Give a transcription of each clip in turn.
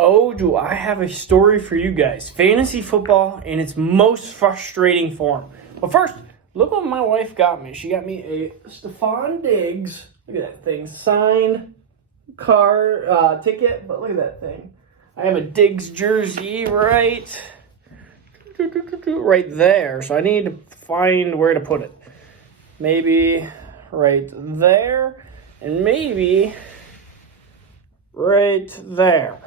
Oh, do I have a story for you guys. Fantasy football in its most frustrating form. But first, look what my wife got me. She got me a Stephon Diggs. Look at that thing. Signed car ticket, but look at that thing. I have a Diggs jersey right there. So I need to find where to put it. Maybe right there, and maybe right there.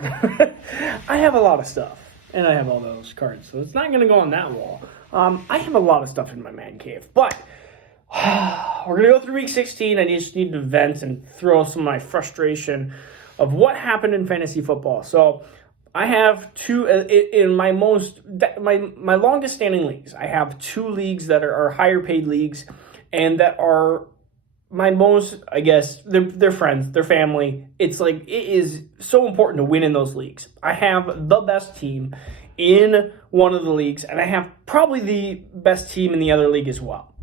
I have a lot of stuff, and I have all those cards, so it's not going to go on that wall. I have a lot of stuff in my man cave, but we're going to go through week 16. I just need to vent and throw some of my frustration of what happened in fantasy football. So I have two, in my longest standing leagues, I have two leagues that are higher paid leagues, and that are my most, I guess, they're friends, they're family. It's like, it is so important to win in those leagues. I have the best team in one of the leagues, and I have probably the best team in the other league as well.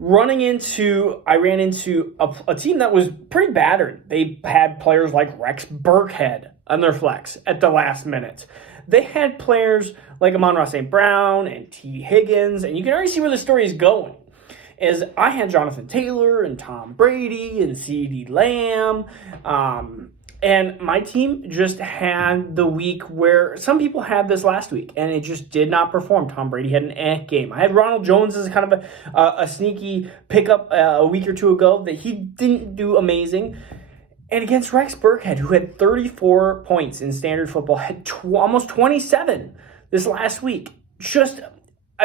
I ran into a team that was pretty battered. They had players like Rex Burkhead on their flex at the last minute. They had players like Amon-Ra St. Brown and T. Higgins, and you can already see where the story is going. Is I had Jonathan Taylor and Tom Brady and CeeDee Lamb, and my team just had the week where some people had this last week, and it just did not perform. Tom Brady had an game. I had Ronald Jones as kind of a sneaky pickup a week or two ago that he didn't do amazing. And against Rex Burkhead, who had 34 points in standard football, had almost 27 this last week.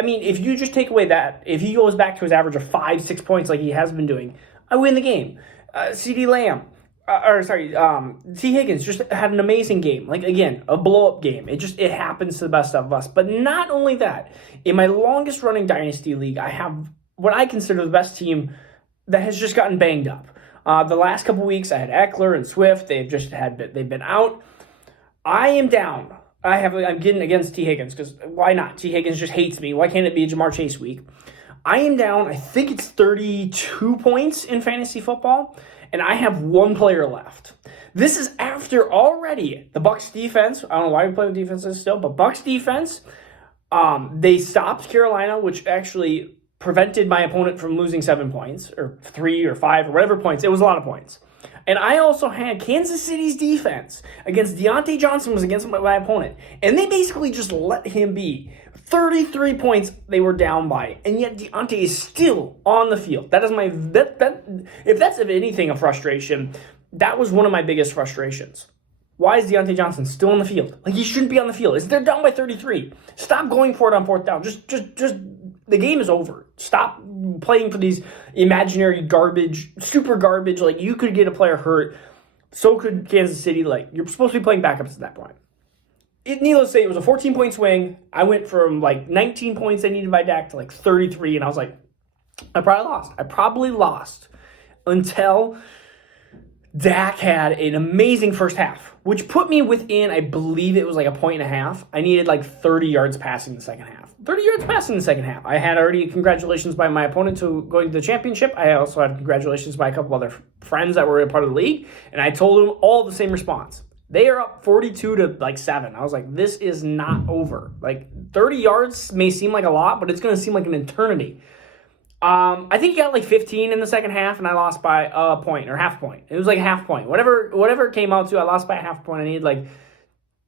If you just take away that, if he goes back to his average of 5-6 points like he has been doing, I win the game. CeeDee Lamb, T. Higgins just had an amazing game. Like, again, a blow-up game. It happens to the best of us. But not only that, in my longest running Dynasty league, I have what I consider the best team that has just gotten banged up. The last couple weeks, I had Eckler and Swift. They've been out. I am down. I'm getting against T. Higgins because why not? T. Higgins just hates me. Why can't it be a Jamar Chase week? I am down, I think it's 32 points in fantasy football, and I have one player left. This is after already the Bucs defense. I don't know why we play with defenses still, but Bucs defense, they stopped Carolina, which actually prevented my opponent from losing 7 points, or 3 or 5 or whatever points. It was a lot of points. And I also had Kansas City's defense against Deontay Johnson was against my opponent. And they basically just let him be. 33 points they were down by. And yet Deontay is still on the field. That is if that's of anything a frustration, that was one of my biggest frustrations. Why is Deontay Johnson still on the field? Like, he shouldn't be on the field. They're down by 33. Stop going for it on fourth down. Just the game is over. Stop playing for these imaginary garbage, super garbage. Like, you could get a player hurt. So could Kansas City. Like, you're supposed to be playing backups at that point. Needless to say, it was a 14-point swing. I went from, 19 points I needed by Dak to, 33. And I was like, I probably lost until Dak had an amazing first half, which put me within, I believe it was a point and a half. I needed 30 yards passing the second half. 30 yards passing the second half. I had already congratulations by my opponent to going to the championship. I also had congratulations by a couple other friends that were a part of the league, and I told them all the same response. They are up 42 to 7. I was like, this is not over. 30 yards may seem like a lot, but it's going to seem like an eternity. I think he got 15 in the second half, and I lost by a point or half point. It was a half point. Whatever it came out to, I lost by a half point. I needed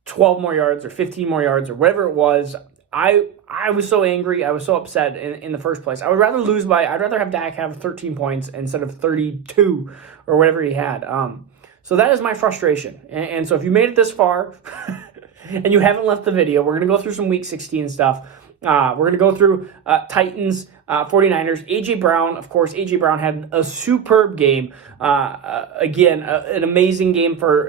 12 more yards or 15 more yards or whatever it was. I was so angry. I was so upset in the first place. I'd rather have Dak have 13 points instead of 32 or whatever he had. So that is my frustration. And so if you made it this far and you haven't left the video, we're going to go through some week 16 stuff. We're going to go through Titans, 49ers, A.J. Brown. Of course, A.J. Brown had a superb game. Again, an amazing game for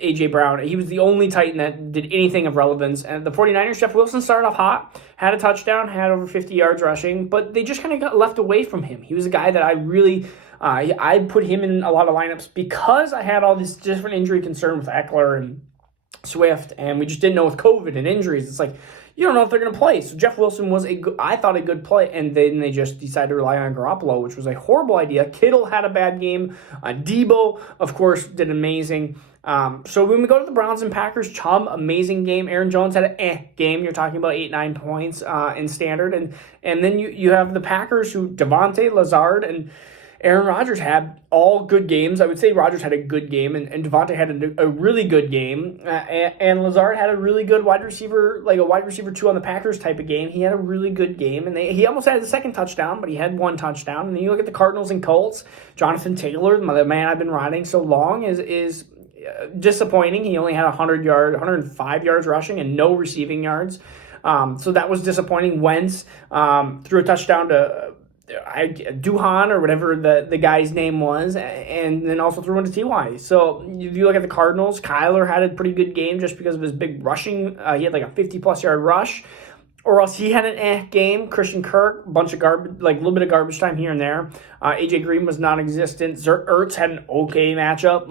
A.J. Brown. He was the only Titan that did anything of relevance. And the 49ers, Jeff Wilson started off hot, had a touchdown, had over 50 yards rushing, but they just kind of got left away from him. He was a guy that I really... I put him in a lot of lineups because I had all this different injury concern with Eckler and Swift, and we just didn't know with COVID and injuries. It's like, you don't know if they're going to play. So Jeff Wilson was, I thought, a good play, and then they just decided to rely on Garoppolo, which was a horrible idea. Kittle had a bad game. Debo, of course, did amazing. So when we go to the Browns and Packers, Chubb, amazing game. Aaron Jones had an game. You're talking about 8-9 points in standard. And then you have the Packers who Devontae, Lazard, and Aaron Rodgers had all good games. I would say Rodgers had a good game, and Devontae had a really good game. And Lazard had a really good wide receiver, like a wide receiver 2 on the Packers type of game. He had a really good game, and he almost had the second touchdown, but he had one touchdown. And then you look at the Cardinals and Colts. Jonathan Taylor, the man I've been riding so long, is disappointing. He only had 105 yards rushing and no receiving yards. So that was disappointing. Wentz threw a touchdown to Duhan or whatever the guy's name was, and then also threw into T.Y. So if you look at the Cardinals, Kyler had a pretty good game just because of his big rushing. He had like a 50-plus yard rush. Or else he had an game. Christian Kirk, bunch of garbage, like a little bit of garbage time here and there. AJ Green was non-existent. Ertz had an okay matchup.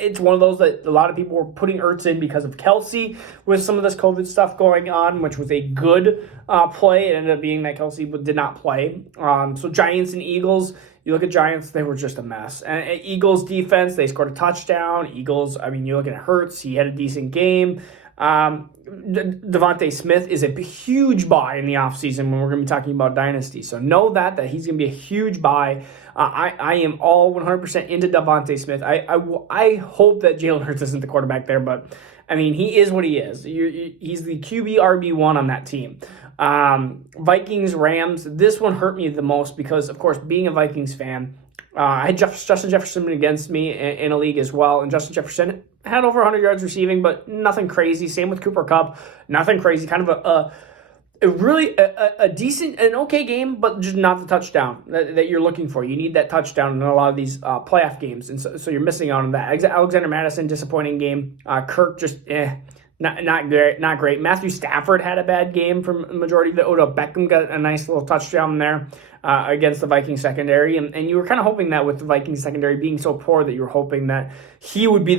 It's one of those that a lot of people were putting Ertz in because of Kelsey with some of this COVID stuff going on, which was a good play. It ended up being that Kelsey did not play. So Giants and Eagles, you look at Giants, they were just a mess. And Eagles defense, they scored a touchdown. Eagles, I mean, you look at Hurts, he had a decent game. Devontae Smith is a huge buy in the offseason when we're going to be talking about Dynasty. So know that he's going to be a huge buy. I am all 100% into Devontae Smith. I hope that Jalen Hurts isn't the quarterback there, but I mean, he is what he is. He's the QB RB1 on that team. Vikings Rams, this one hurt me the most because, of course, being a Vikings fan, I had Justin Jefferson against me in a league as well, and Justin Jefferson had over 100 yards receiving, but nothing crazy. Same with Cooper Kupp, nothing crazy. Kind of a decent, an okay game, but just not the touchdown that you're looking for. You need that touchdown in a lot of these playoff games, and so you're missing out on that. Alexander Madison, disappointing game. Kirk just not great. Matthew Stafford had a bad game for the majority of it. Odell Beckham got a nice little touchdown there against the Vikings secondary, and you were kind of hoping that with the Vikings secondary being so poor that you were hoping that he would be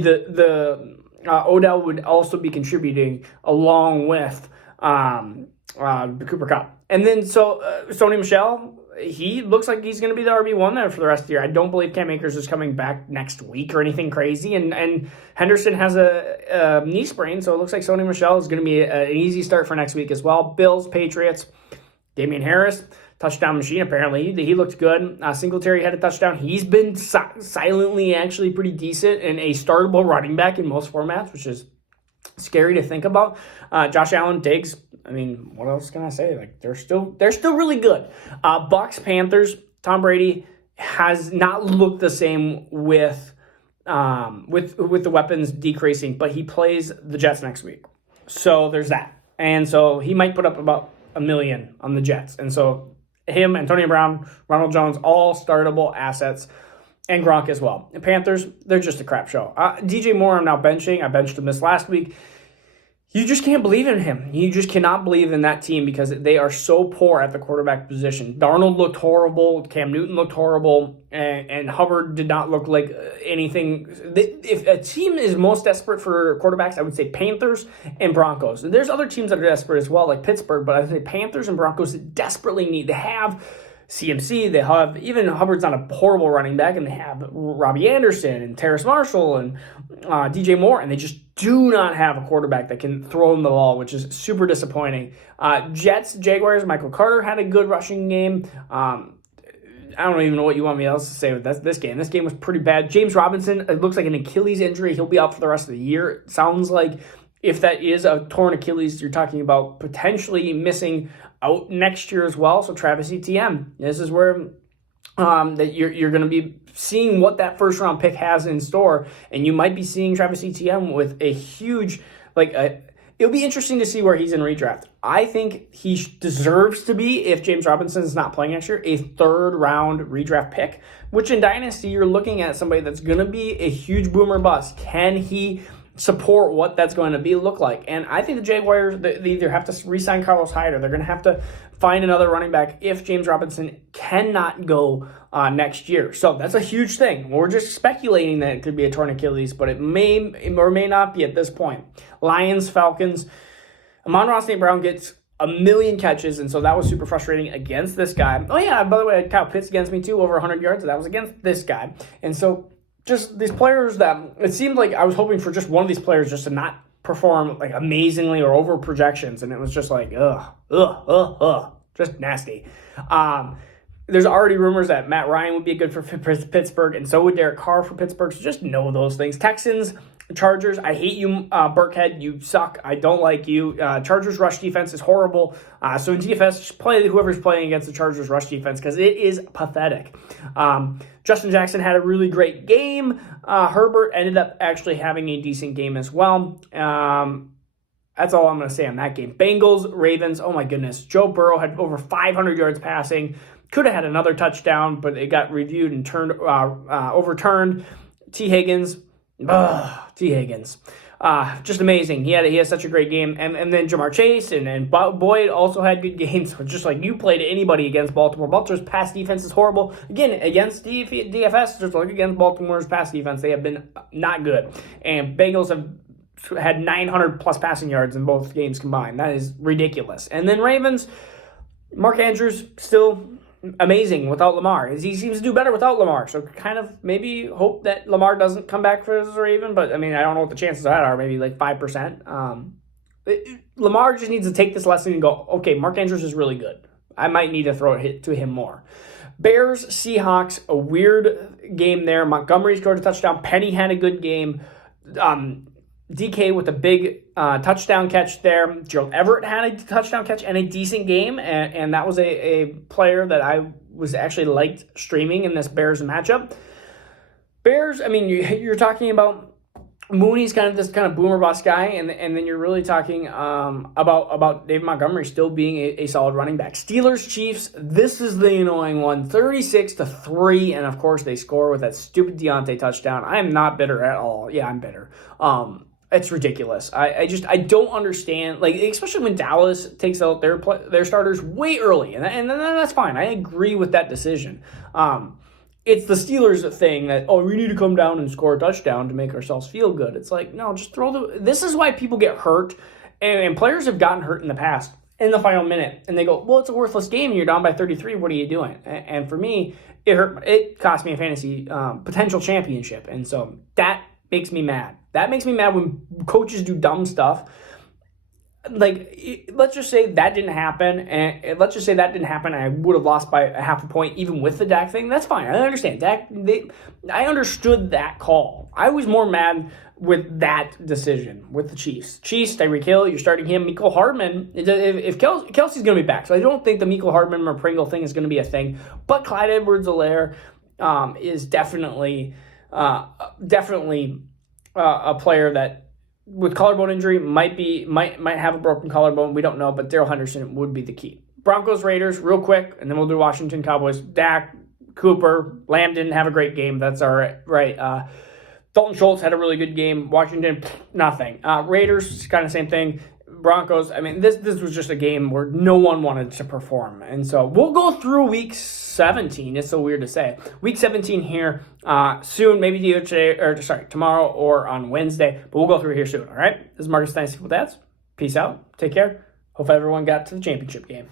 Odell would also be contributing along with Cooper Kupp. And then Sony Michel, he looks like he's going to be the RB1 there for the rest of the year. I don't believe Cam Akers is coming back next week or anything crazy. And Henderson has a knee sprain, so it looks like Sony Michel is going to be an easy start for next week as well. Bills, Patriots, Damian Harris, touchdown machine apparently. He looked good. Singletary had a touchdown. He's been silently actually pretty decent and a startable running back in most formats, which is scary to think about. Josh Allen, Diggs, I mean, what else can I say? Like they're still really good. Bucks, Panthers, Tom Brady has not looked the same with the weapons decreasing, but he plays the Jets next week. So there's that. And so he might put up about $1 million on the Jets. And so him, Antonio Brown, Ronald Jones, all startable assets, and Gronk as well. And Panthers, they're just a crap show. DJ Moore, I'm now benching. I benched him this last week. You just can't believe in him. You just cannot believe in that team because they are so poor at the quarterback position. Darnold looked horrible. Cam Newton looked horrible. And Hubbard did not look like anything. If a team is most desperate for quarterbacks, I would say Panthers and Broncos. There's other teams that are desperate as well, like Pittsburgh, but I would say Panthers and Broncos desperately need to have CMC. They have, even Hubbard's not a horrible running back, and they have Robbie Anderson and Terrace Marshall and DJ Moore, and they just do not have a quarterback that can throw them the ball, which is super disappointing. Jets, Jaguars, Michael Carter had a good rushing game. I don't even know what you want me else to say with this game. This game was pretty bad. James Robinson, it looks like an Achilles injury. He'll be out for the rest of the year. It sounds like if that is a torn Achilles, you're talking about potentially missing out next year as well. So Travis Etienne, this is where that you're going to be seeing what that first round pick has in store, and you might be seeing Travis Etienne with a huge it'll be interesting to see where he's in redraft. I think he deserves to be, if James Robinson is not playing next year, a third round redraft pick, which in Dynasty you're looking at somebody that's going to be a huge boomer bust. Can he support what that's going to look like. And I think the Jaguars, they either have to re-sign Carlos Hyde or they're going to have to find another running back if James Robinson cannot go next year. So that's a huge thing. We're just speculating that it could be a torn Achilles, but it may or may not be at this point. Lions, Falcons, Amon-Ra St. Brown gets 1 million catches, and so that was super frustrating against this guy. Oh yeah, by the way, I had Kyle Pitts against me too, over 100 yards. That was against this guy. And so just these players that it seemed like I was hoping for just one of these players just to not perform like amazingly or over projections, and it was just like just nasty. There's already rumors that Matt Ryan would be good for Pittsburgh, and so would Derek Carr for Pittsburgh. So just know those things. Texans, Chargers, I hate you, Burkhead. You suck. I don't like you. Chargers rush defense is horrible. So in DFS, just play whoever's playing against the Chargers rush defense because it is pathetic. Justin Jackson had a really great game. Herbert ended up actually having a decent game as well. That's all I'm going to say on that game. Bengals, Ravens, oh my goodness. Joe Burrow had over 500 yards passing. Could have had another touchdown, but it got reviewed and overturned. T. Higgins, just amazing. He had such a great game. And then Jamar Chase and Boyd also had good games. Just like you played anybody against Baltimore. Baltimore's pass defense is horrible. Again, against DFS, just like against Baltimore's pass defense, they have been not good. And Bengals have had 900 plus passing yards in both games combined. That is ridiculous. And then Ravens, Mark Andrews still amazing without Lamar. He seems to do better without Lamar. So kind of maybe hope that Lamar doesn't come back for the Raven. But I mean, I don't know what the chances of that are. Maybe like 5%. Lamar just needs to take this lesson and go, okay, Mark Andrews is really good. I might need to throw a hit to him more. Bears, Seahawks, a weird game there. Montgomery scored a touchdown. Penny had a good game. DK with a big touchdown catch there. Gerald Everett had a touchdown catch and a decent game, and that was a player that I was actually liked streaming in this Bears matchup. Bears, I mean, you're talking about Mooney's kind of this kind of boomer bust guy, and then you're really talking about David Montgomery still being a solid running back. Steelers, Chiefs, this is the annoying one, 36-3, and of course they score with that stupid Deontay touchdown. I am not bitter at all. Yeah, I'm bitter. It's ridiculous. I don't understand, like, especially when Dallas takes out their starters way early, and that's fine. I agree with that decision. It's the Steelers thing that, we need to come down and score a touchdown to make ourselves feel good. It's like, no, just this is why people get hurt, and players have gotten hurt in the past in the final minute, and they go, well, it's a worthless game, and you're down by 33, what are you doing? And for me, it cost me a fantasy potential championship, and so that makes me mad. That makes me mad when coaches do dumb stuff. Like, let's just say that didn't happen, and I would have lost by a half a point even with the Dak thing. That's fine. I understand. I understood that call. I was more mad with that decision with the Chiefs. Tyreek Hill, you're starting him. Mecole Hardman, if Kelsey's going to be back, so I don't think the Mecole Hardman or Pringle thing is going to be a thing, but Clyde Edwards-Helaire is definitely a player that with collarbone injury might have a broken collarbone. We don't know, but Darrell Henderson would be the key. Broncos, Raiders, real quick, and then we'll do Washington, Cowboys. Dak, Cooper, Lamb didn't have a great game. That's all right. Dalton Schultz had a really good game. Washington, nothing. Raiders, kind of same thing. Broncos, I mean, this was just a game where no one wanted to perform. And so we'll go through week 17. It's so weird to say. Week 17 here soon, maybe either today, tomorrow or on Wednesday. But we'll go through here soon, all right? This is Marcus Dynasty with Dads. Peace out. Take care. Hope everyone got to the championship game.